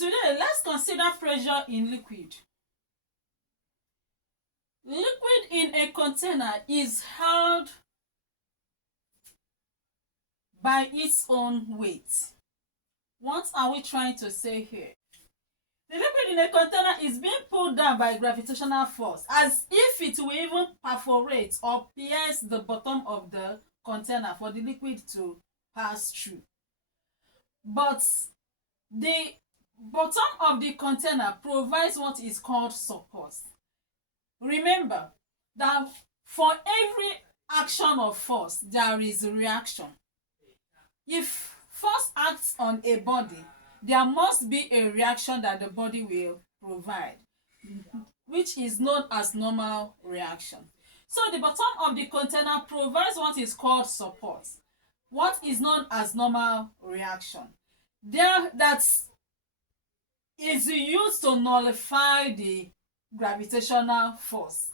Today, let's consider pressure in liquid. Liquid in a container is held by its own weight. What are we trying to say here? The liquid in a container is being pulled down by gravitational force, as if it will even perforate or pierce the bottom of the container for the liquid to pass through. But the bottom of the container provides what is called support. Remember that for every action of force, there is a reaction. If force acts on a body, there must be a reaction that the body will provide, which is known as normal reaction. So the bottom of the container provides what is called support, what is known as normal reaction. That is used to nullify the gravitational force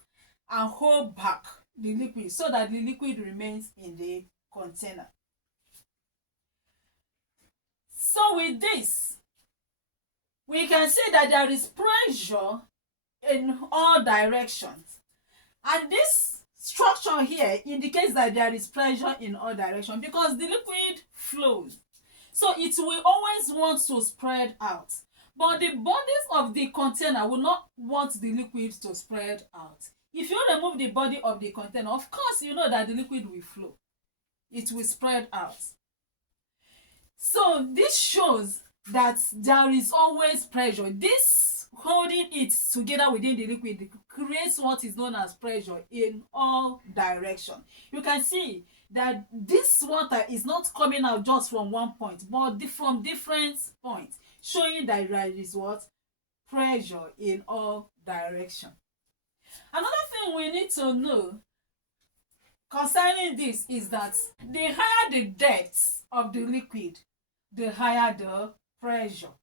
and hold back the liquid so that the liquid remains in the container. So with this, we can say that there is pressure in all directions. And this structure here indicates that there is pressure in all directions because the liquid flows. So it will always want to spread out. But the bodies of the container will not want the liquid to spread out. If you remove the body of the container, of course you know that the liquid will flow. It will spread out. So this shows that there is always pressure. This holding it together within the liquid creates what is known as pressure in all directions. You can see that this water is not coming out just from one point, but from different points, showing that there is what? Pressure in all directions. Another thing we need to know concerning this is that the higher the depth of the liquid, the higher the pressure.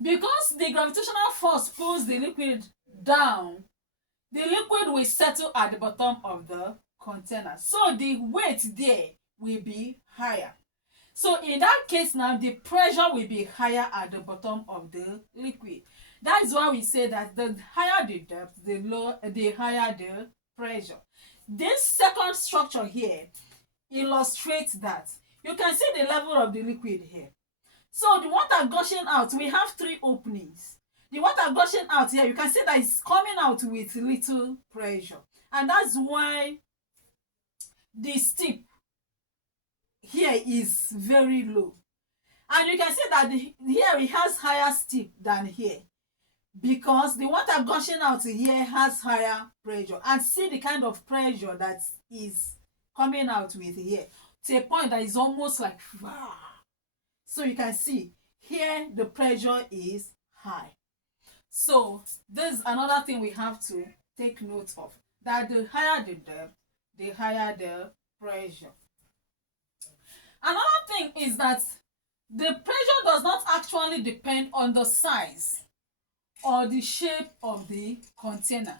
Because the gravitational force pulls the liquid down, the liquid will settle at the bottom of the container. So the weight there will be higher. So in that case now, the pressure will be higher at the bottom of the liquid. That is why we say that the higher the depth, the higher the pressure. This second structure here illustrates that. You can see the level of the liquid here. So the water gushing out, we have three openings. The water gushing out here, you can see that it's coming out with little pressure. And that's why the steep here is very low. And you can see that here it has higher steep than here, because the water gushing out here has higher pressure. And see the kind of pressure that is coming out with here, to a point that is almost like wow. So you can see here the pressure is high. So this is another thing we have to take note of, that the higher the depth, the higher the pressure. Another thing is that the pressure does not actually depend on the size or the shape of the container.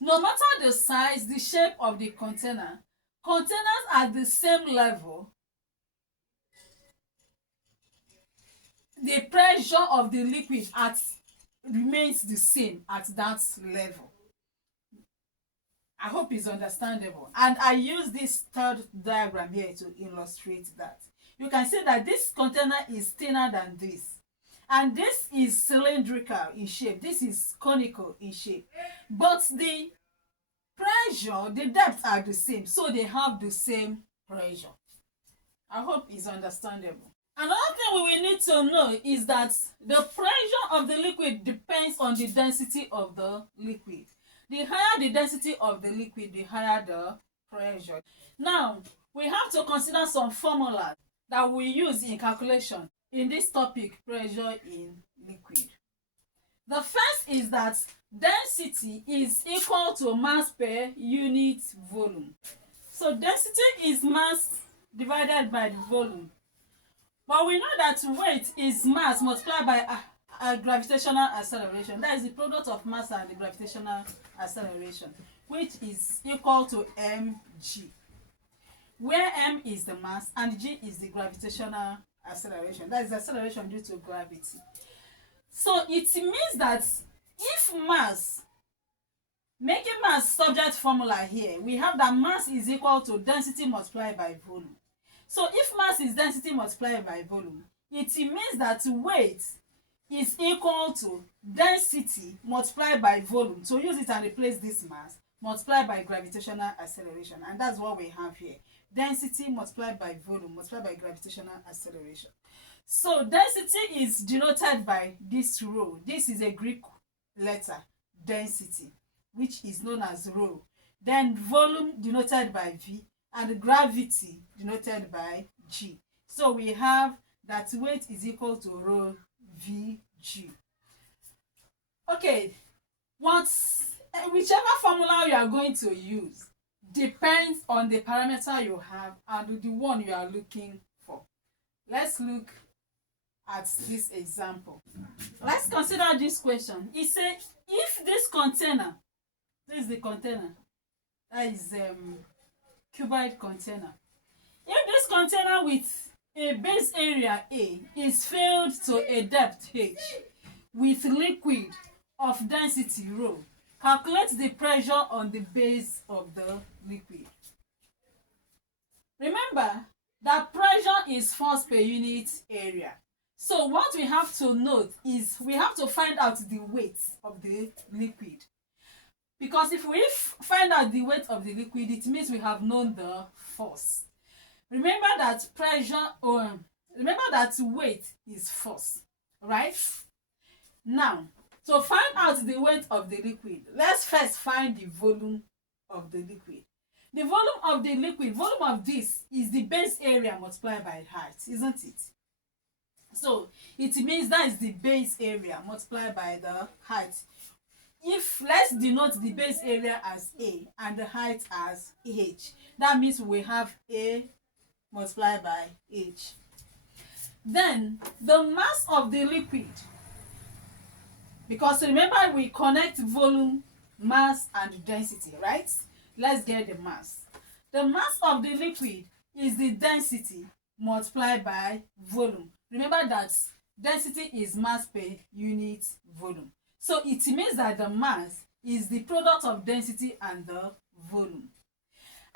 No matter the size, the shape of the containers at the same level, the pressure of the liquid remains the same at that level. I hope it's understandable. And I use this third diagram here to illustrate that. You can see that this container is thinner than this. And this is cylindrical in shape. This is conical in shape. But the pressure, the depth are the same. So they have the same pressure. I hope it's understandable. Another thing we will need to know is that the pressure of the liquid depends on the density of the liquid. The higher the density of the liquid, the higher the pressure. Now, we have to consider some formulas that we use in calculation in this topic, pressure in liquid. The first is that density is equal to mass per unit volume. So density is mass divided by the volume. But we know that weight is mass multiplied by a gravitational acceleration. That is the product of mass and the gravitational acceleration, which is equal to mg, where m is the mass and g is the gravitational acceleration. That is acceleration due to gravity. So it means that if mass, making mass subject formula here, we have that mass is equal to density multiplied by volume. So if mass is density multiplied by volume, it means that weight is equal to density multiplied by volume. So use it and replace this mass multiplied by gravitational acceleration. And that's what we have here. Density multiplied by volume multiplied by gravitational acceleration. So density is denoted by this rho. This is a Greek letter, density, which is known as rho. Then volume denoted by V, and gravity denoted by G. So we have that weight is equal to rho Vg. Okay, whichever formula you are going to use depends on the parameter you have and the one you are looking for. Let's look at this example. Let's consider this question. It said if this container, this is the container, that is cuboid container. If this container with a base area A is filled to a depth H with liquid of density rho, calculate the pressure on the base of the liquid. Remember that pressure is force per unit area. So what we have to note is we have to find out the weight of the liquid. Because if we find out the weight of the liquid, it means we have known the force. Remember that remember that weight is force, right? Now, to find out the weight of the liquid, let's first find the volume of the liquid. The volume of the liquid, volume of this is the base area multiplied by height, isn't it? So it means that is the base area multiplied by the height. If let's denote the base area as A and the height as H, that means we have A multiplied by H. Then the mass of the liquid, because remember we connect volume, mass and density, right? Let's get the mass. The mass of the liquid is the density multiplied by volume. Remember that density is mass per unit volume. So it means that the mass is the product of density and the volume.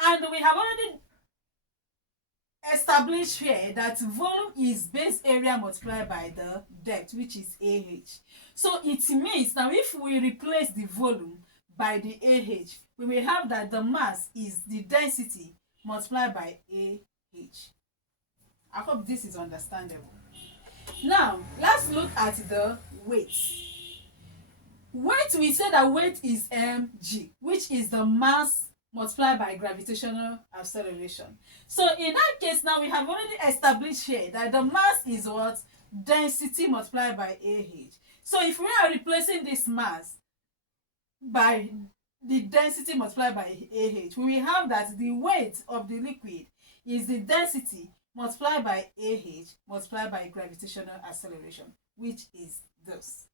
And we have already established here that volume is base area multiplied by the depth, which is AH. So it means now if we replace the volume by the AH, we will have that the mass is the density multiplied by AH. I hope this is understandable. Now, let's look at the weight. Weight, we say that weight is mg, which is the mass multiplied by gravitational acceleration. So in that case, now we have already established here that the mass is what? Density multiplied by AH. So if we are replacing this mass by the density multiplied by AH, we will have that the weight of the liquid is the density multiplied by AH multiplied by gravitational acceleration, which is this.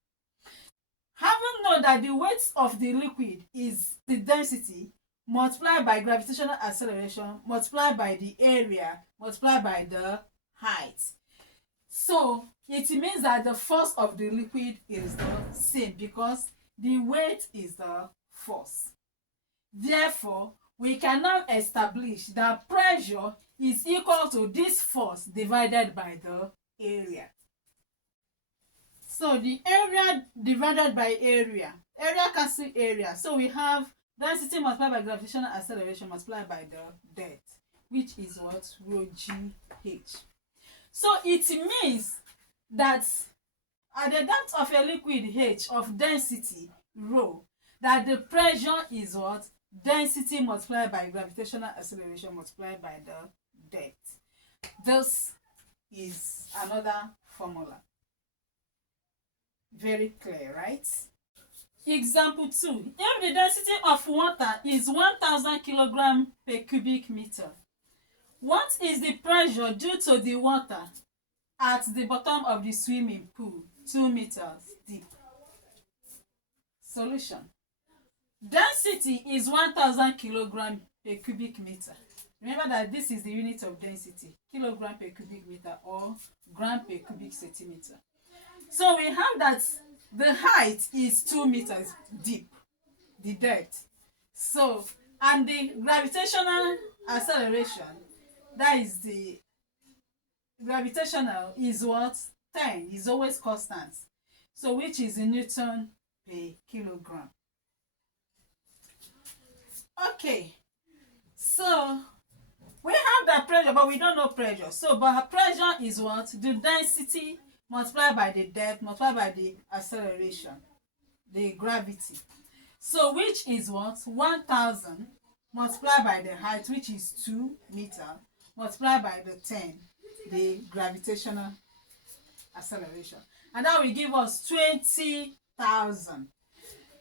Having known that the weight of the liquid is the density multiplied by gravitational acceleration multiplied by the area multiplied by the height, so it means that the force of the liquid is the same because the weight is the force. Therefore, we can now establish that pressure is equal to this force divided by the area. So the area divided by area cancel area. So we have density multiplied by gravitational acceleration multiplied by the depth, which is what? Rho GH. So it means that at the depth of a liquid H of density rho, that the pressure is what? Density multiplied by gravitational acceleration multiplied by the depth. This is another formula. Very clear, right? Example 2. If the density of water is 1000 kg per cubic meter, what is the pressure due to the water at the bottom of the swimming pool 2 meters deep? Solution. Density is 1000 kg per cubic meter. Remember that this is the unit of density, kilogram per cubic meter or gram per cubic centimeter. So we have that the height is 2 meters deep, the depth. So, and the gravitational acceleration, that is the gravitational is what? 10, is always constant. So which is in Newton per kilogram. Okay, so we have the pressure, but we don't know pressure. So, but pressure is what? The density multiplied by the depth multiplied by the acceleration, the gravity. So, which is what? 1000 multiplied by the height, which is 2 meters, multiplied by the 10, the gravitational acceleration. And that will give us 20,000.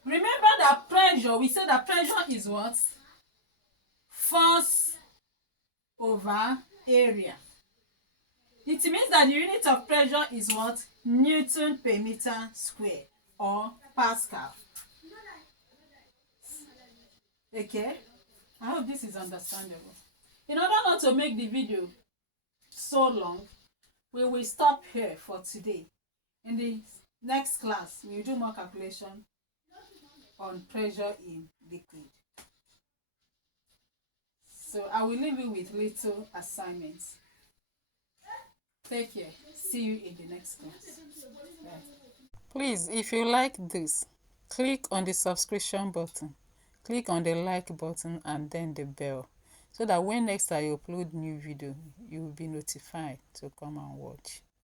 Remember that pressure, we said that pressure is what? Force over area. It means that the unit of pressure is what? Newton per meter square or Pascal. Okay, I hope this is understandable. In order not to make the video so long, we will stop here for today. In the next class, we will do more calculation on pressure in liquid. So I will leave you with little assignments. Take care. See you in the next class. Bye. Please, if you like this, click on the subscription button, click on the like button and then the bell, so that when next I upload new video, you will be notified to come and watch.